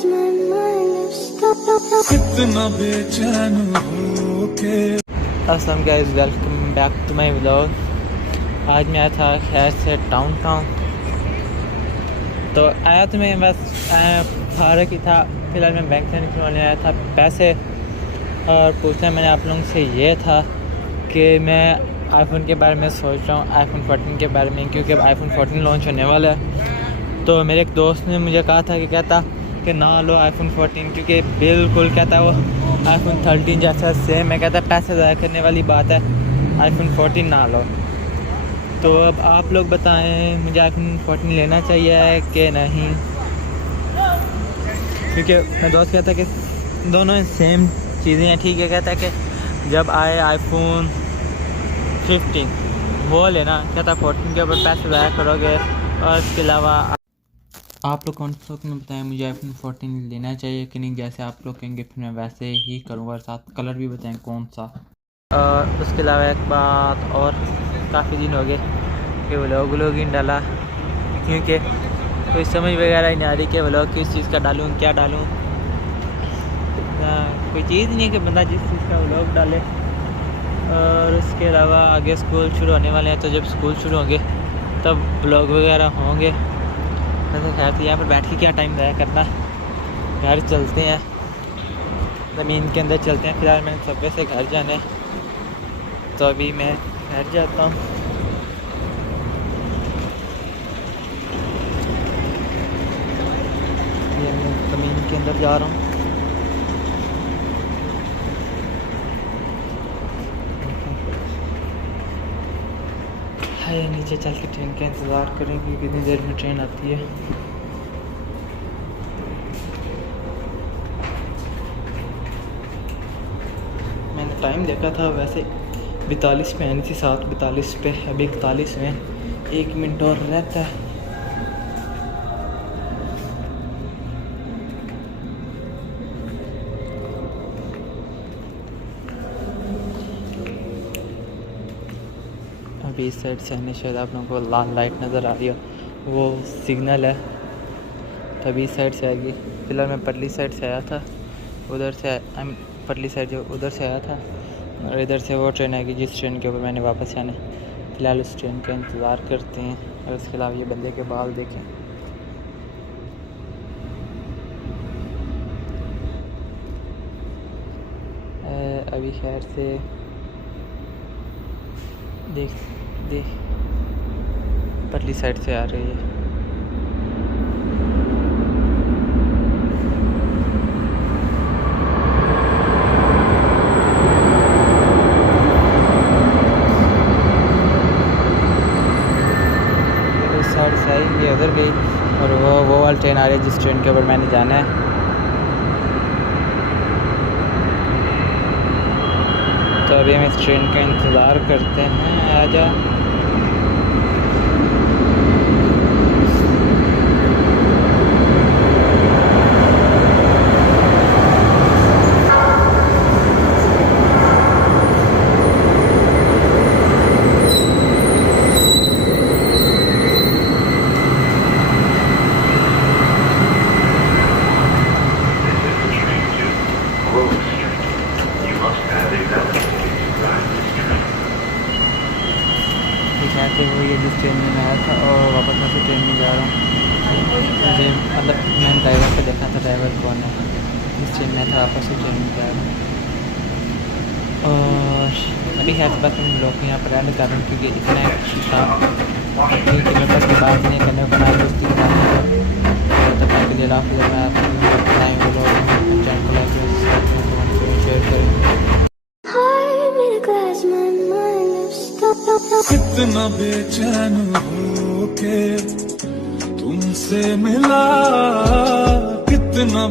कितना बेचैन हो के। अस्सलाम guys, welcome back to my vlog. आज मैं आया था खैर से टाउन। तो आया तो मैं बस फारग ही था। फ़िलहाल मैं बैंक से निकलवाने आया था पैसे, और पूछना मैंने आप लोगों से ये था कि मैं आईफोन के बारे में सोच रहा हूँ, आईफोन 14 के बारे में, क्योंकि अब आईफोन 14 लॉन्च होने वाला है। तो मेरे एक दोस्त ने मुझे कहा था कि ना लो आईफोन 14, क्योंकि बिल्कुल कहता वो आईफोन 13 जैसा सेम। मैं कहता पैसे ज़ाया करने वाली बात है, आईफोन 14 ना लो। तो अब आप लोग बताएं, मुझे आईफोन 14 लेना चाहिए कि नहीं, क्योंकि मेरा दोस्त कहता है कि दोनों सेम चीज़ें हैं। ठीक है, कहता है कि जब आए आईफोन 15 वो लेना, कहता 14 के ऊपर पैसे ज़ाया करोगे। और इसके अलावा आप लोग कौन सा में बताएं मुझे आईफोन 14 लेना चाहिए कि नहीं। जैसे आप लोग कहेंगे फिर मैं वैसे ही करूँगा, और साथ कलर भी बताएं कौन सा। और उसके अलावा एक बात और, काफ़ी दिन हो गए कि व्लॉग नहीं डाला, क्योंकि कोई समझ वगैरह ही नहीं आ रही कि व्लॉग किस चीज़ का डालूँ, क्या डालूँ। कोई चीज़ नहीं है कि बंदा जिस चीज़ का व्लॉग डाले। और उसके अलावा आगे स्कूल शुरू होने वाले हैं, तो जब स्कूल शुरू होंगे तब व्लॉग वगैरह होंगे। वैसे खैर तो यहाँ पर बैठ के क्या टाइम ज़ाया करना, घर चलते हैं, ज़मीन के अंदर चलते हैं। फ़िलहाल मैंने सबवे से घर जाना है, तो अभी मैं घर जाता हूँ। ये मैं ज़मीन के अंदर जा रहा हूँ। नीचे चल के ट्रेन का इंतज़ार करेंगे, कितनी देर में ट्रेन आती है। मैंने टाइम देखा था, वैसे 42 पे आनी थी, 7:42 पे, अभी 41 में 1 मिनट और रहता है। अभी इस साइड से आने, शायद आप लोगों को लाल लाइट नज़र आ रही हो, वो सिग्नल है, तभी इस साइड से आएगी। फ़िलहाल मैं परली साइड से आया था, उधर से परली साइड जो उधर से आया था, और इधर से वो ट्रेन आएगी जिस ट्रेन के ऊपर मैंने वापस आना है। फ़िलहाल उस ट्रेन का इंतज़ार करते हैं। और उसके अलावा ये बंदे के बाल देखें, अभी खैर से देख परली साइड से आ रही है। इस साइड से आई, ये उधर गई, और वो वाली ट्रेन आ रही है जिस ट्रेन के ऊपर मैंने जाना है। तो अभी हम इस ट्रेन का इंतज़ार करते हैं। आजा कहते वो ये जिस ट्रेन में आया था, और वापस मैं से ट्रेन में जा रहा हूँ। मुझे मतलब मैंने ड्राइवर को देखा था, ड्राइवर कौन है, जिस ट्रेन में था वापस से ट्रेन में जा रहा हूँ। और अभी खैर बस हम लोग यहाँ पर एंड कर रहे हैं, क्योंकि इतना किलोमीटर की बात नहीं करने को ना दोस्ती की बात नहीं। तब तक के लिए लाफिज़, चैनल को लाइक शेयर करें। कितना बेचैन हो के तुमसे मिला, कितना